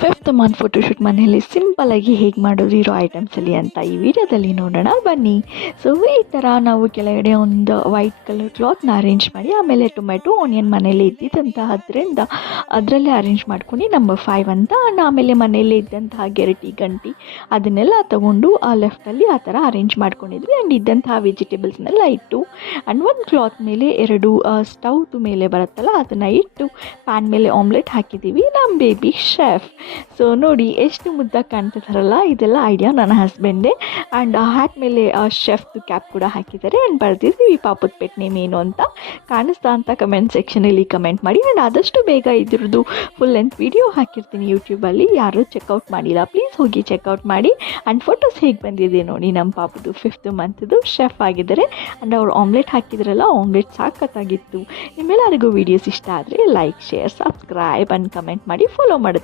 Fifth month photoshoot ಮನೆಯಲ್ಲಿ ಸಿಂಪಲ್ಲಾಗಿ ಹೇಗೆ ಮಾಡೋದು ಇರೋ ಐಟಮ್ಸಲ್ಲಿ ಅಂತ ಈ ವಿಡಿಯೋದಲ್ಲಿ ನೋಡೋಣ ಬನ್ನಿ. ಸೊ ಈ ಥರ ನಾವು ಕೆಳಗಡೆ ಒಂದು ವೈಟ್ ಕಲರ್ ಕ್ಲಾತ್ನ ಅರೇಂಜ್ ಮಾಡಿ, ಆಮೇಲೆ ಟೊಮೆಟೊ ಆನಿಯನ್ ಮನೆಯಲ್ಲೇ ಇದ್ದಿದ್ದಂತಹದ್ರಿಂದ ಅದರಲ್ಲೇ ಅರೇಂಜ್ ಮಾಡ್ಕೊಂಡು ನಂಬರ್ 5 ಅಂತ, ಆಮೇಲೆ ಮನೆಯಲ್ಲೇ ಇದ್ದಂತಹ ಗೆರಟಿ ಗಂಟಿ ಅದನ್ನೆಲ್ಲ ತೊಗೊಂಡು ಆ ಲೆಫ್ಟಲ್ಲಿ ಆ ಥರ ಅರೇಂಜ್ ಮಾಡ್ಕೊಂಡಿದ್ವಿ. ಆ್ಯಂಡ್ ಇದ್ದಂತಹ ವೆಜಿಟೇಬಲ್ಸ್ನೆಲ್ಲ ಇಟ್ಟು ಆ್ಯಂಡ್ ಒಂದು ಕ್ಲಾತ್ ಮೇಲೆ 2 ಸ್ಟವ್ದು ಮೇಲೆ ಬರುತ್ತಲ್ಲ ಅದನ್ನು ಇಟ್ಟು ಪ್ಯಾನ್ ಮೇಲೆ ಆಮ್ಲೆಟ್ ಹಾಕಿದ್ದೀವಿ. ನಮ್ಮ ಬೇಬಿ ಶೆಫ್. ಸೊ ನೋಡಿ ಎಷ್ಟು ಮುದ್ದಾಗಿ ಕಾಣ್ತಿದ್ದಾರಲ್ಲ, ಇದೆಲ್ಲ ಐಡಿಯಾ ನನ್ನ ಹಸ್ಬೆಂಡೇ. ಆ್ಯಂಡ್ ಹ್ಯಾಟ್ ಮೇಲೆ ಶೆಫ್ದು ಕ್ಯಾಪ್ ಕೂಡ ಹಾಕಿದ್ದಾರೆ. ಆ್ಯಂಡ್ ಬರ್ದಿದ್ದೀವಿ ಪಾಪದ ಪೆಟ್ ನೇಮ್ ಏನು ಅಂತ ಕಾಣಿಸ್ತಾ ಅಂತ ಕಮೆಂಟ್ ಸೆಕ್ಷನಲ್ಲಿ ಕಮೆಂಟ್ ಮಾಡಿ. ಆ್ಯಂಡ್ ಆದಷ್ಟು ಬೇಗ ಇದ್ರದ್ದು ಫುಲ್ ಲೆಂತ್ ವಿಡಿಯೋ ಹಾಕಿರ್ತೀನಿ ಯೂಟ್ಯೂಬಲ್ಲಿ, ಯಾರೂ ಚೆಕ್ಔಟ್ ಮಾಡಿಲ್ಲ ಪ್ಲೀಸ್ ಹೋಗಿ ಚೆಕ್ಔಟ್ ಮಾಡಿ. ಆ್ಯಂಡ್ ಫೋಟೋಸ್ ಹೇಗೆ ಬಂದಿದೆ ನೋಡಿ, ನಮ್ಮ ಪಾಪದು 5th ಮಂತ್ದು ಶೆಫ್ ಆಗಿದ್ದಾರೆ. ಆ್ಯಂಡ್ ಅವ್ರು ಆಮ್ಲೆಟ್ ಹಾಕಿದ್ರಲ್ಲ, ಆಮ್ಲೆಟ್ ಸಾಕತ್ತಾಗಿತ್ತು. ನಿಮ್ಮೆಲ್ಲರಿಗೂ ವೀಡಿಯೋಸ್ ಇಷ್ಟ ಆದರೆ like, share, subscribe and comment ಮಾಡಿ, ಫಾಲೋ ಮಾಡಿದೆ.